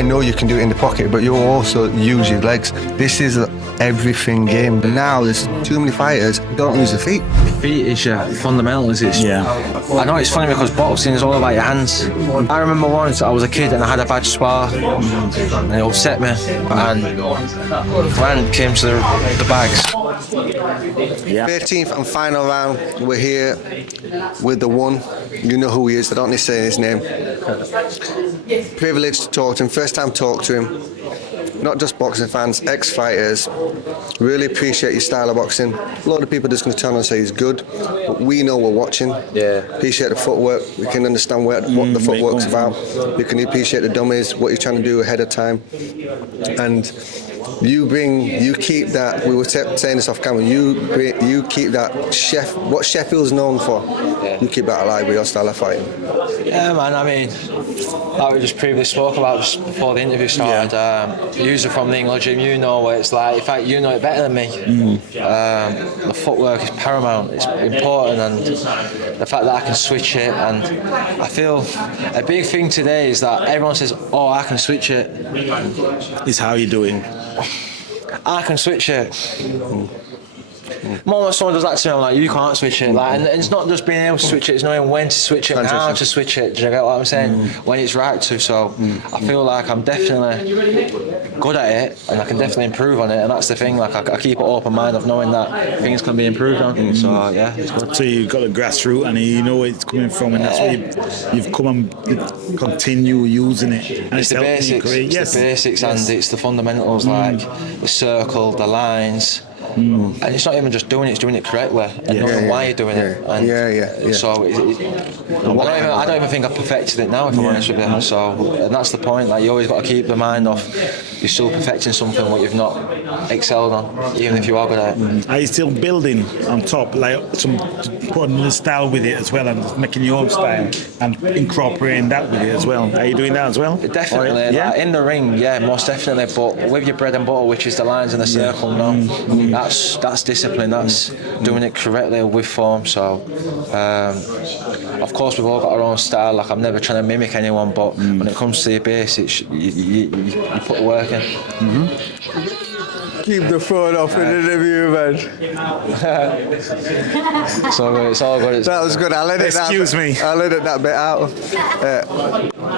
I know you can do it in the pocket, but you also use your legs. This is an everything game. Now there's too many fighters who don't use their feet. Feet is your fundamentals. I know it's funny because boxing is all about your hands. I remember once I was a kid and I had a bad spar and it upset me, and Grant came to the bags. 13th and final round. We're here with the one. You know who he is. I don't need to say his name. Privileged to talk to him. First time talk to him. Not just boxing fans, ex-fighters. Really appreciate your style of boxing. A lot of people are just going to turn and say he's good, but we know we're watching. Appreciate the footwork. We can understand what the footwork's about. We can appreciate the dummies, what you're trying to do ahead of time. And you keep that. We were saying this off camera. You keep that what Sheffield's known for. You keep that alive with your style of fighting. Yeah, man. I mean, like we just previously spoke about just before the interview started. User from the English gym, you know what it's like. In fact, you know it better than me. The footwork is paramount. It's important, and the fact that I can switch it. And I feel a big thing today is that everyone says, "Oh, I can switch it." Is how you doing? I can switch it. More when someone does that to me, I'm like, you can't switch it. Like, and it's not just being able to switch it, it's knowing when to switch it and how to switch it. Do you get what I'm saying? When it's right to. So I feel like I'm definitely good at it, and I can definitely improve on it. And that's the thing. Like I keep an open mind of knowing that things can be improved on. So yeah, it's good. So you've got a grassroots, and you know where it's coming from, and that's where you've come and continue using it. And it's the basics. It's the basics, and it's the fundamentals, like the circle, the lines. And it's not even just doing it; it's doing it correctly and knowing why you're doing it. And so I don't even think I've perfected it now, if I'm honest with you. So, and that's the point. Like you always got to keep the mind off. You're still perfecting something what you've not excelled on, even if you are good at it. Are you still building on top, like some putting the style with it as well, and making your own style and incorporating that with it as well? Are you doing that as well? Definitely. Like in the ring, most definitely. But with your bread and butter, which is the lines and the circle, that's discipline. That's doing it correctly with form. So, of course, we've all got our own style. Like I'm never trying to mimic anyone, but when it comes to your basics, you put the work in. Keep the phone off in an interview, man. It's all good. That was good. I let it that bit out.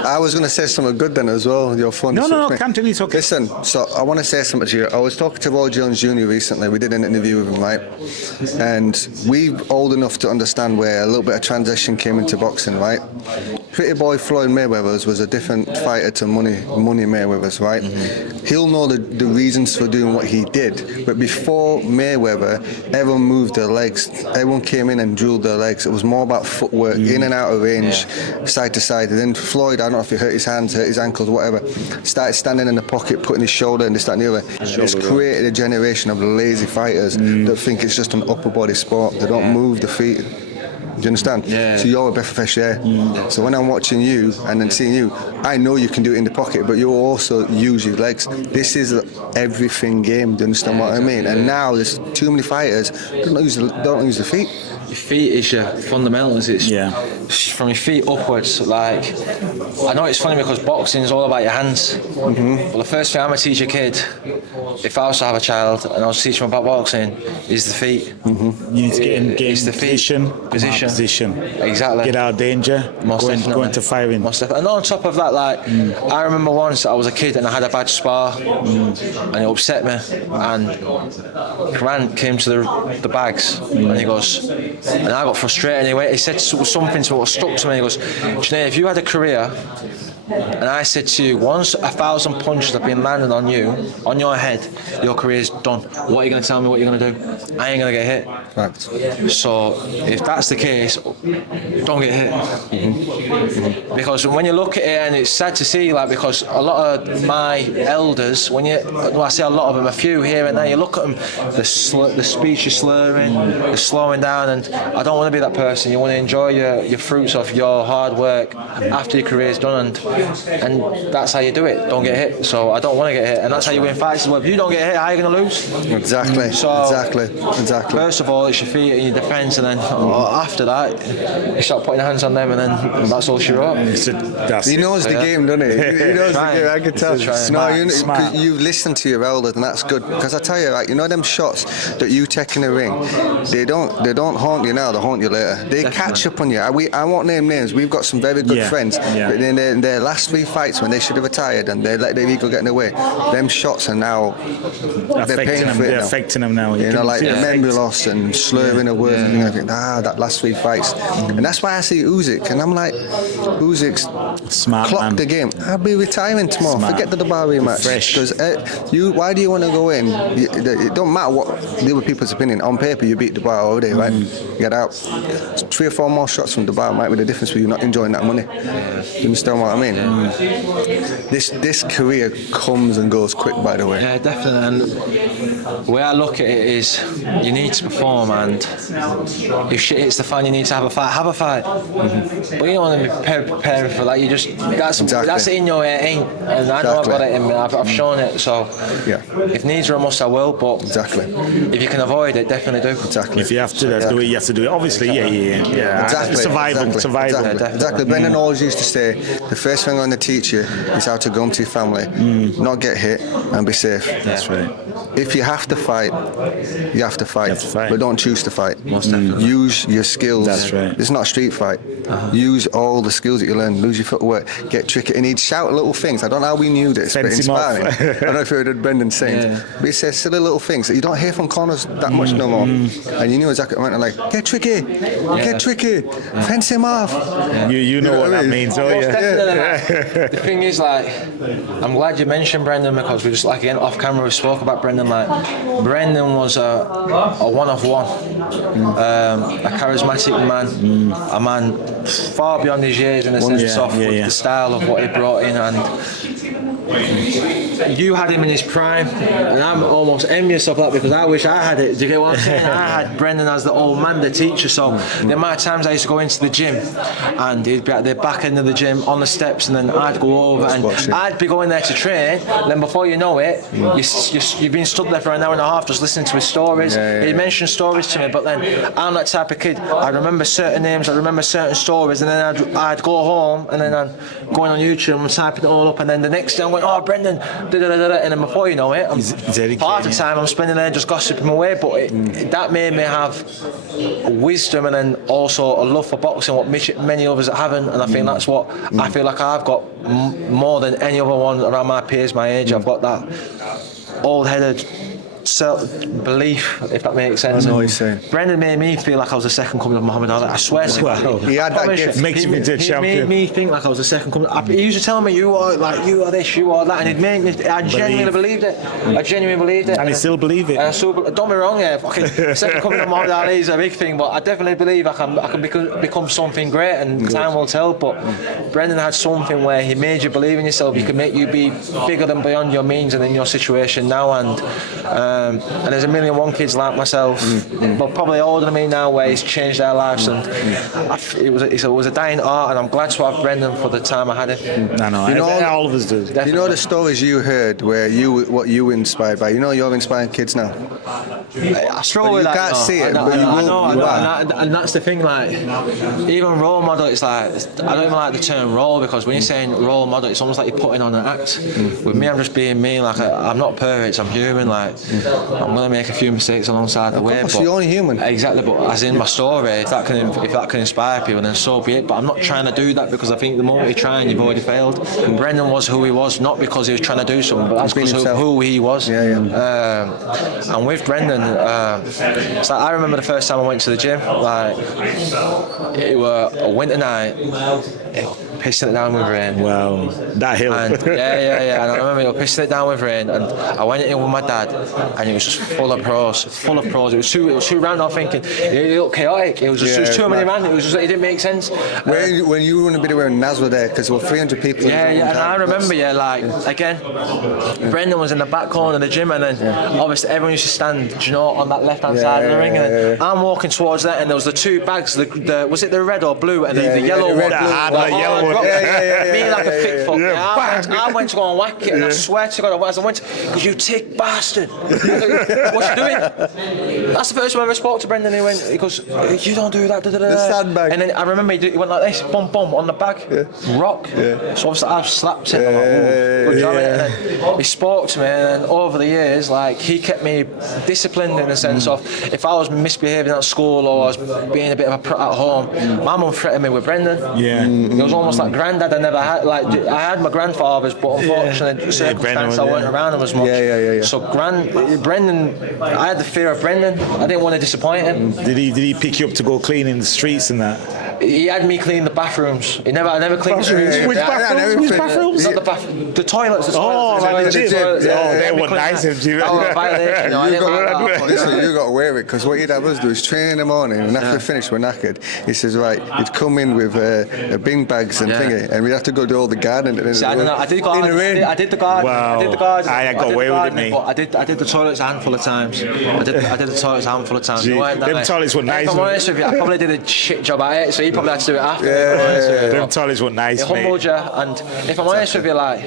I was going to say something good then as well. Your phone. No, continue. It's okay. Listen, so I want to say something to you. I was talking to Roy Jones Jr. recently. We did an interview with him, right? And we're old enough to understand where a little bit of transition came into boxing, right? Pretty boy Floyd Mayweather's was a different fighter to Money Mayweather's, right? He'll know the reasons for doing what he did, but before Mayweather, everyone moved their legs. Everyone came in and drilled their legs. It was more about footwork, in and out of range, side to side. And then Floyd, I don't know if he hurt his hands, hurt his ankles, whatever, started standing in the pocket, putting his shoulder and this, that and the other. It's created a generation of lazy fighters that think it's just an upper body sport. They don't move the feet. Do you understand? So you're a breath of fresh air. So when I'm watching you and then seeing you, I know you can do it in the pocket, but you also use your legs. This is an everything game. Do you understand what I mean? And now there's too many fighters who don't use the feet. Your feet is your fundamentals. It's from your feet upwards. Like I know it's funny because boxing is all about your hands. But the first thing I'm gonna teach a kid, if I was to have a child and I was teaching them about boxing, is the feet. You need to get in the position. Exactly. Get out of danger. Go into firing. And on top of that, like I remember once I was a kid and I had a bad spar and it upset me. And Grant came to the bags and he goes. And I got frustrated anyway. He said something to me what stuck to me. He goes, Junaid, if you had a career and I said to you, once 1,000 punches have been landed on you, on your head, your career's done. What are you going to tell me what you're going to do? I ain't going to get hit. Fact. So if that's the case, don't get hit. Because when you look at it, and it's sad to see, like, because a lot of my elders, I say a lot of them, a few here and there, you look at them, the speech is slurring, they're slowing down, and I don't want to be that person. You want to enjoy your fruits of your hard work after your career's done, and that's how you do it. Don't get hit. So I don't want to get hit, and that's how you win fights. Well, if you don't get hit, how are you going to lose? Exactly. So exactly. First of all, it's your feet and your defence, and then after that, you start putting your hands on them, and then that's all she wrote. He knows the game, doesn't he? He knows the game. I can tell. Smart. You listen to your elders, and that's good. Because I tell you, like, you know them shots that you take in the ring, they don't haunt you now. They haunt you later. They catch up on you. I won't name names. We've got some very good friends. But in their last 3 fights, when they should have retired and they let their ego get in the way, them shots are now they're paying for it. They're now. affecting them now. You know, like the memory loss and slurring of words and everything. That last 3 fights, and that's why I see Usyk, and I'm like, Usyk's smart clocked man. the game. I'll be retiring tomorrow. Smart. Forget the Dubai rematch. Because why do you want to go in? It don't matter what the other people's opinion. On paper, you beat Dubai already, right? Get out. 3 or 4 more shots from Dubai might be the difference for you not enjoying that money. You understand what I mean? This career comes and goes quick, by the way. Yeah, definitely. And the way I look at it is, you need to perform, and if shit hits the fan, you need to have a fight. Have a fight. But you don't want to be preparing for that. You just that's in your head, ain't? And I know I've got it in me. I've shown it. So if needs are a must, I will. But if you can avoid it, definitely do. Exactly. If you have to do it, you have to do it. Obviously, yeah. Exactly. Survival. Exactly. Brendan always used to say, the first thing I'm going to teach you is how to go home to your family, not get hit, and be safe. That's right. If you have to fight, you have to fight. But don't choose to fight. Use your skills. That's right. It's not a street fight. Use all the skills that you learn. Lose your footwork. Get tricky. And he'd shout little things. I don't know how we knew this, but inspiring. I don't know if you heard Brendan saying, but he says silly little things that you don't hear from corners that much no more. And you knew exactly what I meant. Like, get tricky. Get tricky. Fence him off. You know what that means, oh yeah. The thing is, like, I'm glad you mentioned Brendan, because we just, like, again, off camera, we spoke about Brendan. Like, Brendan was a one of one, a charismatic man, a man far beyond his years in the sense of the style of what he brought in, and you had him in his prime, and I'm almost envious of that, because I wish I had it. Do you get what I'm saying? I had Brendan as the old man, the teacher. So the amount of times I used to go into the gym, and he'd be at the back end of the gym on the steps, and then I'd go over and I'd be going there to train. Then before you know it, you've been stood there for an hour and a half just listening to his stories. He mentioned stories to me, but then I'm that type of kid. I remember certain names, I remember certain stories, and then I'd go home, and then I'm going on YouTube and I'm typing it all up, and then the next day I'm going, oh, Brendan, and then before you know it, part of the time I'm spending there just gossiping away. But that made me have wisdom, and then also a love for boxing, what many others haven't. And I think that's what I feel like I've got more than any other one around my peers, my age. I've got that old-headed self-belief, if that makes sense. I know what you're saying. Brendan made me feel like I was the second coming of Muhammad Ali. I swear to God. He had that gift. Makes me the champion. He made me think like I was the second coming. He used to tell me, you are this, you are that, and it made me, I genuinely believed it. And I still believe it. And so, don't be wrong, fucking second coming of Muhammad Ali is a big thing, but I definitely believe I can become something great, and time will tell. But Brendan had something where he made you believe in yourself. He could make you be bigger than beyond your means and in your situation now, and there's a million one kids like myself, but probably older than me now, where he's changed their lives, and it was a dying art, and I'm glad to have Brendan for the time I had him. I know, you know, all of us do. Definitely. You know the stories you heard where what you were inspired by. You know you're inspiring kids now. I struggle with that. You can't see it, but you will. And that's the thing. Like, even role model, it's like, I don't even like the term role, because when you're saying role model, it's almost like you're putting on an act. With me, I'm just being me. Like, I'm not perfect. I'm human. Like, I'm gonna make a few mistakes alongside the way. But you're only human. Exactly. But as in my story, if that can inspire people, then so be it. But I'm not trying to do that, because I think the moment you try, you've already failed. And Brendan was who he was, not because he was trying to do something, but that's because of who he was. And with Brendan, it's like, I remember the first time I went to the gym. Like, it was a winter night. Pissing it down with rain. Wow, that hill. And and I remember pissing it down with rain, and I went in with my dad, and it was just full of pros. It was too round. I'm thinking it looked chaotic. It was too many man. It was just, it didn't make sense. When you were in a bit of when Naz were there, because there were 300 people. And I remember, like, again, Brendan was in the back corner of the gym, and then obviously everyone used to stand, on that left hand side of the ring, and then I'm walking towards that, and there was the two bags. Was it the red or blue, and the yellow one? The yellow rock. yeah, Me like a thick fuck. Yeah, I went to go and whack it, and I swear to God, as I went, because you thick bastard. What's you doing? That's the first time I ever spoke to Brendan. He goes, you don't do that. The sandbag. And then I remember he went like this, boom, boom, on the bag, rock. So obviously I've slapped him. I'm like, good job. And then he spoke to me, and then over the years, like, he kept me disciplined in the sense of if I was misbehaving at school or I was being a bit of a prat at home, my mum threatened me with Brendan. Yeah. It was almost like granddad. I never had, like, I had my grandfathers, but unfortunately, circumstances, I weren't around them as much. Yeah. So Brendan, I had the fear of Brendan. I didn't want to disappoint him. Did he pick you up to go clean in the streets and that? He had me clean the bathrooms. I never cleaned the streets. Which bathrooms? Which bathrooms? Not the toilets. The toilets. Like the gym. Toilets. They were nice in gym. That was a violation. I didn't like that. Listen, you got to wear it because what you'd have us do is train in the morning, and after we finish, we're knackered. He says, right, you'd come in with bin bags and thingy, and we'd have to go do all the gardening. See, I don't know. I did garden. I did the garden. Wow. I did the garden. I got away with it, mate. But I did the toilets a handful of times. I did the toilets a handful of times. Gee, them toilets were nice. If I'm honest with you, I probably did a shit job at it, so he probably had to do it after. Them toilets were nice, It mate. humbled you, and if I'm honest with you, like,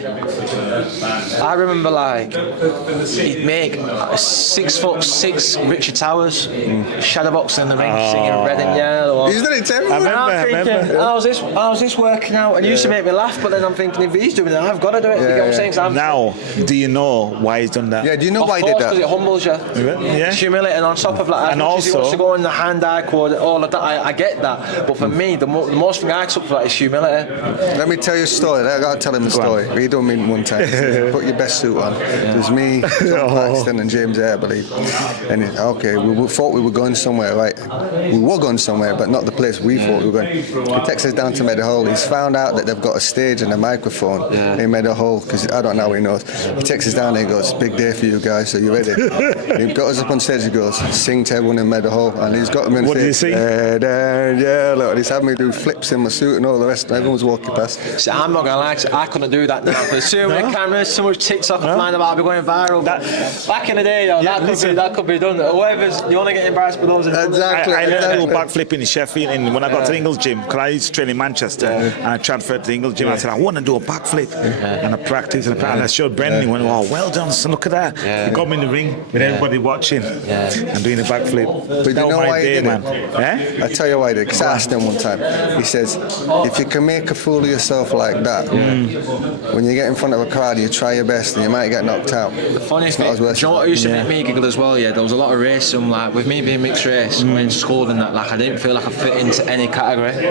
I remember, like, he'd make 6'6" Richard Towers, shadowboxing in the ring, singing Red and Yellow. He's done it to everyone. I remember. How's this working out? And it used to make me laugh, but then I'm thinking, if he's doing it, I've got to do it. You get what I'm saying? 'Cause I'm Now, do you know why he's done that? Yeah, do you know why he did because it that? humbles you. Yeah. It's humility, and on top of that, And as much as he also- wants to go in the hand-eye coordinate, all of that, I get that. But for me, the most thing I took for that is humility. Let me tell you a story. I gotta tell him a story. He done me one time. He said, put your best suit on. It was me, John Paxton, and James Eyre, I believe. And we thought we were going somewhere, right? We were going somewhere, but not the place we thought we were going. He texts us down to Meadowhall. He's found out that they've got a stage and a microphone in Meadowhall because I don't know how he knows. He texts us down and he goes, "Big day for you guys. So you ready?" He got us up on stage. He goes, "Sing to everyone in Meadowhall," and he's got them in. What did he sing? Yeah, look, and he's had me do flips in my suit and all the rest. And everyone's walking past. See, I'm not gonna lie, I couldn't do that now. There's too many cameras, so much TikTok flying about, I'll be going viral. Back in the day, though, that could be done. Whoever's, you want to get embarrassed with those. Exactly. I learned to do backflip in Sheffield, and when I got to the Ingles gym, because I used to train in Manchester, and I transferred to the Ingles gym, I said, I want to do a backflip. And I practiced, and I showed Brendan, he went, oh, well done, son, look at that. He got me in the ring with everybody watching and doing a backflip. But you That know was my why he day, did man. it? I tell you why he did. Because I asked him one time. He says, if you can make a fool of yourself like that, when you get in front of a crowd, you try your best, and you might get knocked out. The funny It's thing, not as worth do you know what it. used to make me giggle as well? Yeah, there was a lot of racism, like with me being mixed race, going to school and that, like I didn't feel like I fit into any category.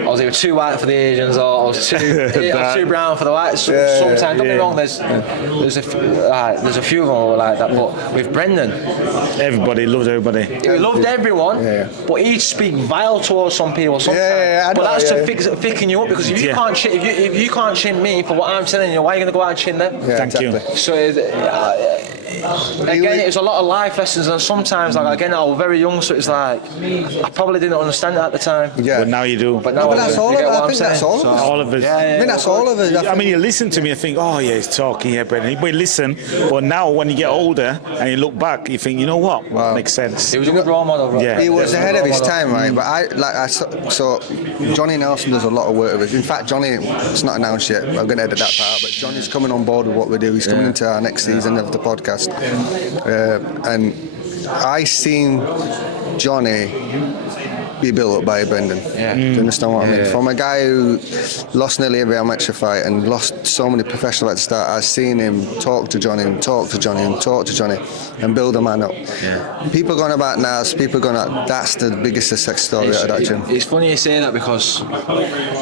I was either too white for the Asians or I was too brown for the whites. Sometimes, don't get me wrong, there's a few of them who were like that, but with Brendan, Everybody loved everybody. he loved everyone, but he'd speak vile towards some people sometimes. I know, but that's to thicken you up, because if you Yeah. can't if you can't chin me for what I'm telling you, why are you going to go out and chin them? Yeah, Thank you. exactly. So again, it was a lot of life lessons, and sometimes, like again, I was very young, so it's like I probably didn't understand it at the time. Yeah. But now you do. But now But that's all of it. I think that's all of it. All of us. I mean, that's all of it. I mean, you listen to me and think, oh yeah, he's talking here, Brendan. But listen, but now when you get older and you look back, you think, you know what? Makes sense. He was a good role model, bro. Yeah. He was ahead of his Role model. time, right? But so Johnny Nelson does a lot of work with us. In fact, Johnny, it's not announced yet. I'm going to edit that part out. But Johnny's coming on board with what we do. He's coming into our next season of the podcast, and I seen Johnny be built up by Brendan. Yeah. Do you understand what I mean? From a guy who lost nearly every amateur fight and lost so many professional at the start, I've seen him talk to Johnny and talk to Johnny and talk to Johnny and build a man up. Yeah. People going about Nas, people going about, that's the biggest success story out of that gym. It's funny you say that, because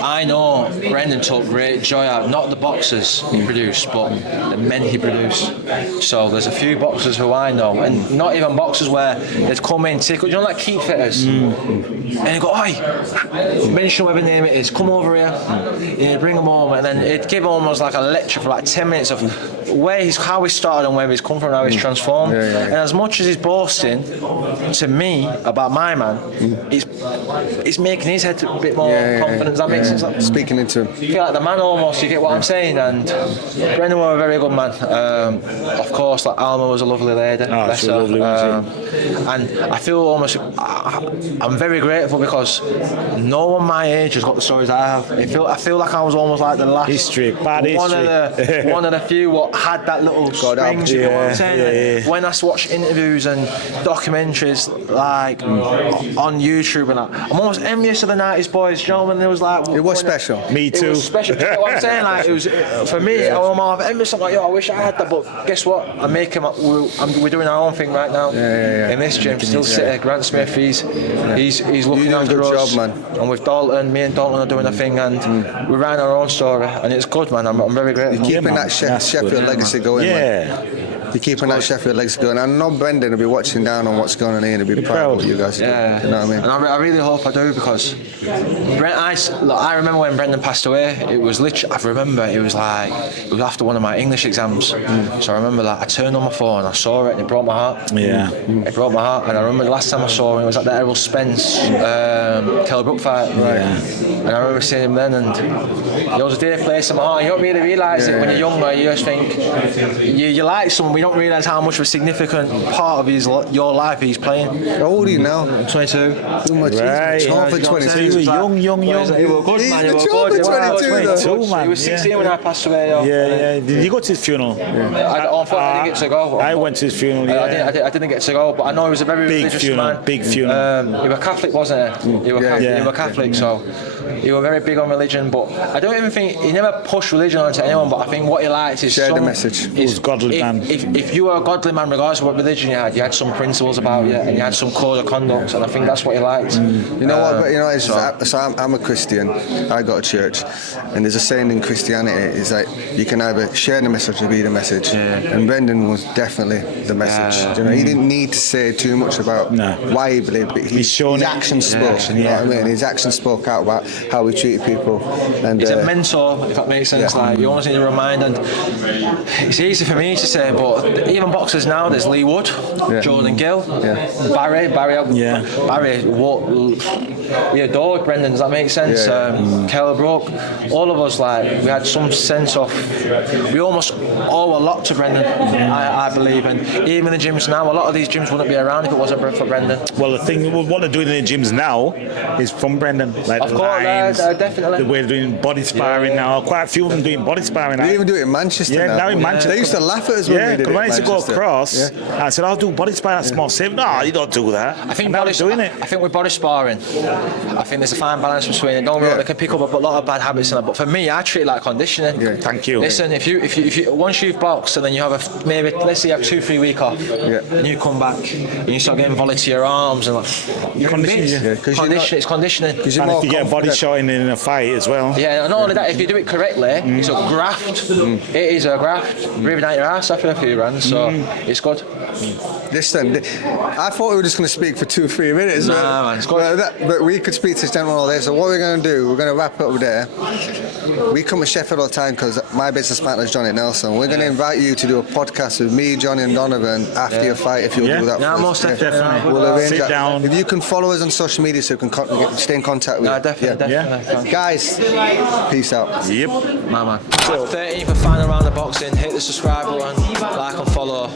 I know Brendan took great joy out, not the boxers he produced, but the men he produced. So there's a few boxers who I know, and not even boxers where they'd come in, take, you know, like keep fitters, and he'd go, oi, mention whatever name it is, come over here, yeah, bring him home, and then it'd give almost like a lecture for like 10 minutes of how he started and where he's come from, how he's transformed. And as much as he's boasting to me about my man, it's making his head a bit more confident. Does that make sense? Like, Speaking into him. you feel like the man almost, you get what I'm saying, and Brendan was a very good man. Of course, like Alma was a lovely lady, bless she was her. lovely, wasn't And I feel almost, I'm very grateful grateful because no one my age has got the stories I have. I feel like I was almost like the last bad history. one of the few what had that little spring. You know what I'm saying? When I watch interviews and documentaries like on YouTube and that, I'm almost envious of the 90s boys. You know when there was like It was special. Me too. It was special. You know what I'm saying? Like it was for me. I'm more envious. I'm like, yo, I wish I had that. But guess what? I'm making. We're doing our own thing right now in this gym. Still sit there. Grant Smith. He's looking after us. Job, man. And with Dalton, me and Dalton are doing a thing, and we're writing our own story, and it's good, man. I'm very grateful. You're keeping that Sheffield legacy going, man. You're keeping that Sheffield legacy going. I know Brendan will be watching down on what's going on here and he'll be proud of what you guys are doing. You know what I mean? And I really hope I do because I remember when Brendan passed away, it was literally, I remember it was after one of my English exams. So I remember I turned on my phone, I saw it and it broke my heart. It broke my heart. And I remember the last time I saw him, it was at the Errol Spence Kell Brook fight. And I remember seeing him then, and it was a dear place in my heart. You don't really realise it when you're younger. You just think you like someone, we don't realise how much of a significant part of your life he's playing. How old are you now? 22. Right. For 22. You were young. He was good, man. He was good. 22, He was 16 when I passed away. Yeah. Did you go to his funeral? Unfortunately, I didn't get to go. I went to his funeral. I didn't get to go, but I know he was a very religious man. Big funeral. He was Catholic, wasn't he? He was Catholic, so he was very big on religion. But I don't even think he never pushed religion onto anyone. But I think what he liked is share the message. He was godly man. If you were a godly man, regardless of what religion you had some principles about you, and you had some code of conduct, and I think that's what he liked. You know what? But you know, so I'm a Christian. I go to church, and there's a saying in Christianity is like you can either share the message or be the message. And Brendan was definitely the message. You know, he didn't need to say too much about why he believed, but his actions spoke. You know what I mean? His actions spoke out about how he treated people. And he's a mentor, if that makes sense. Like you always need to remind, and it's easy for me to say, but even boxers now, there's Lee Wood, Jordan Gill, Barry. We adored Brendan. Does that make sense? Kell Brook, all of us, we had some sense of, we almost owe a lot to Brendan. I believe, and even the gyms now, a lot of these gyms wouldn't be around if it wasn't for Brendan. Well, the thing, what they're doing in the gyms now is from Brendan. Like of course, definitely. The way they're doing body sparring now. Quite a few of them doing body sparring now. They even do it in Manchester now. In Manchester. They used to laugh at us when we did it. When I used to go Manchester. across, I said, I'll do body sparring at small safe. No, you don't do that. I think doing it. I think with body sparring, I think there's a fine balance between it. Don't they can pick up a lot of bad habits in that. But for me, I treat it like conditioning. Thank you. Listen, if you once you've boxed and then you have maybe let's say you have 2-3 weeks off, and you come back and you start getting volley to your arms and you're conditioning. It's conditioning. And if you get a body shot in a fight as well. Yeah, and not only that, if you do it correctly, it's a graft. It is a graft. Breathing out your ass after a few runs, so it's good. Listen, I thought we were just going to speak for 2-3 minutes. Man, it's good. But we could speak to this gentleman all day. So what we're going to do, we're going to wrap up there. We come to Sheffield all the time because my business partner is Johnny Nelson. We're going to invite you to do a podcast with me, Johnny and Donovan after your fight, if you'll do that. Yeah, most definitely. We'll arrange Sit that. down. If you can follow us on social media so we can stay in contact with you. Definitely. Guys, peace out. Yep. My man. 13th and final round of boxing. Hit the subscribe button, like and follow.